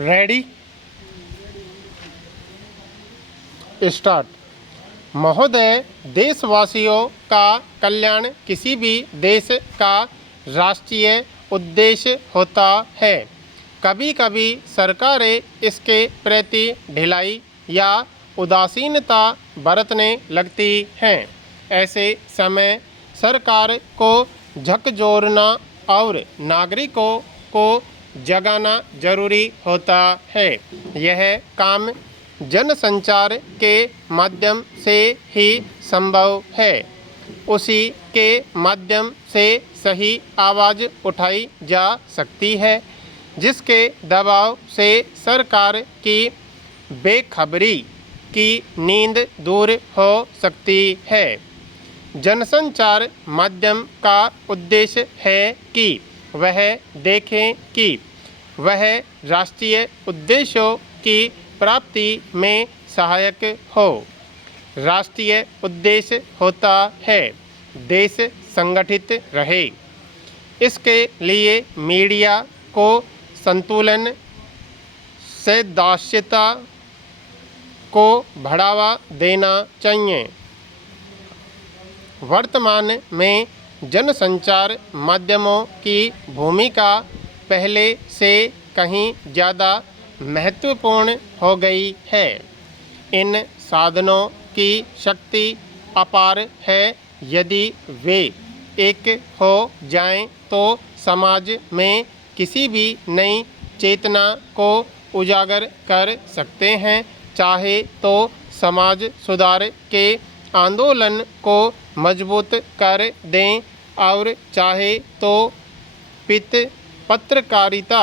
Ready start. महोदय, देशवासियों का कल्याण किसी भी देश का राष्ट्रीय उद्देश्य होता है। कभी कभी सरकारें इसके प्रति ढिलाई या उदासीनता बरतने लगती हैं। ऐसे समय सरकार को झकझोरना और नागरिकों को जगाना जरूरी होता है। यह काम जनसंचार के माध्यम से ही संभव है। उसी के माध्यम से सही आवाज़ उठाई जा सकती है, जिसके दबाव से सरकार की बेखबरी की नींद दूर हो सकती है। जनसंचार माध्यम का उद्देश्य है कि वह देखें कि वह राष्ट्रीय उद्देश्यों की प्राप्ति में सहायक हो। राष्ट्रीय उद्देश्य होता है देश संगठित रहे। इसके लिए मीडिया को संतुलन, सदास्यता को बढ़ावा देना चाहिए। वर्तमान में जनसंचार माध्यमों की भूमिका पहले से कहीं ज़्यादा महत्वपूर्ण हो गई है। इन साधनों की शक्ति अपार है। यदि वे एक हो जाएं तो समाज में किसी भी नई चेतना को उजागर कर सकते हैं। चाहे तो समाज सुधार के आंदोलन को मजबूत कर दें और चाहे तो पत्रकारिता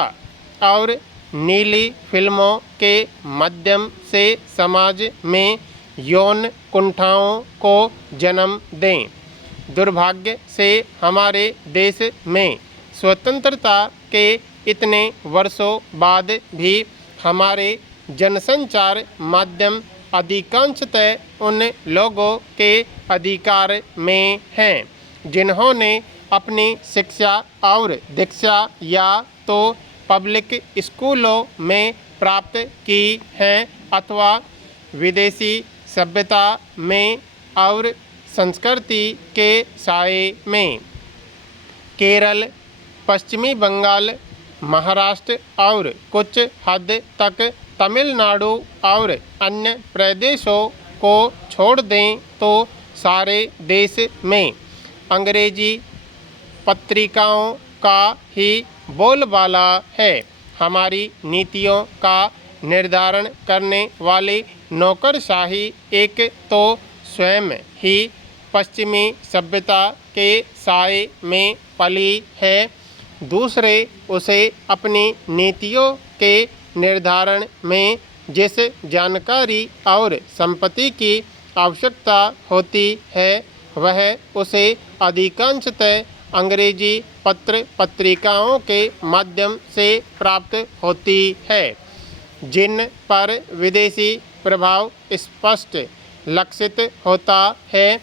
और नीली फिल्मों के माध्यम से समाज में यौन कुंठाओं को जन्म दें। दुर्भाग्य से हमारे देश में स्वतंत्रता के इतने वर्षों बाद भी हमारे जनसंचार माध्यम अधिकांशतः उन लोगों के अधिकार में हैं जिन्होंने अपनी शिक्षा और दीक्षा या तो पब्लिक स्कूलों में प्राप्त की हैं अथवा विदेशी सभ्यता में और संस्कृति के साए में। केरल, पश्चिमी बंगाल, महाराष्ट्र और कुछ हद तक तमिलनाडु और अन्य प्रदेशों को छोड़ दें तो सारे देश में अंग्रेजी पत्रिकाओं का ही बोलबाला है। हमारी नीतियों का निर्धारण करने वाली नौकरशाही एक तो स्वयं ही पश्चिमी सभ्यता के साए में पली है, दूसरे उसे अपनी नीतियों के निर्धारण में जिस जानकारी और संपत्ति की आवश्यकता होती है वह उसे अधिकांशतः अंग्रेजी पत्र पत्रिकाओं के माध्यम से प्राप्त होती है, जिन पर विदेशी प्रभाव स्पष्ट लक्षित होता है।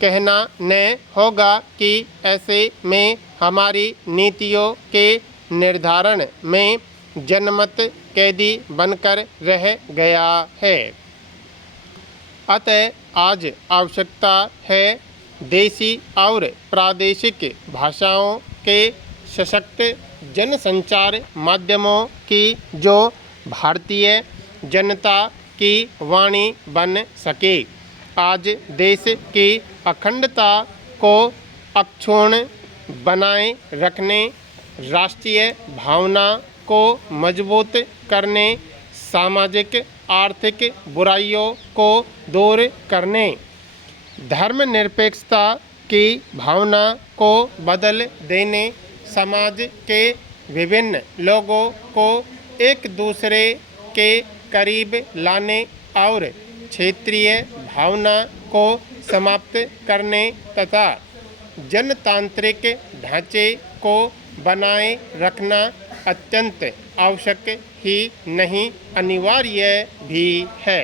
कहना न होगा कि ऐसे में हमारी नीतियों के निर्धारण में जनमत कैदी बनकर रह गया है। अतः आज आवश्यकता है देशी और प्रादेशिक भाषाओं के सशक्त जनसंचार माध्यमों की जो भारतीय जनता की वाणी बन सके। आज देश की अखंडता को अक्षुण्ण बनाए रखने, राष्ट्रीय भावना को मजबूत करने, सामाजिक आर्थिक बुराइयों को दूर करने, धर्मनिरपेक्षता की भावना को बदल देने, समाज के विभिन्न लोगों को एक दूसरे के करीब लाने और क्षेत्रीय भावना को समाप्त करने तथा जनतांत्रिक ढांचे को बनाए रखना अत्यंत आवश्यक ही नहीं, अनिवार्य भी है।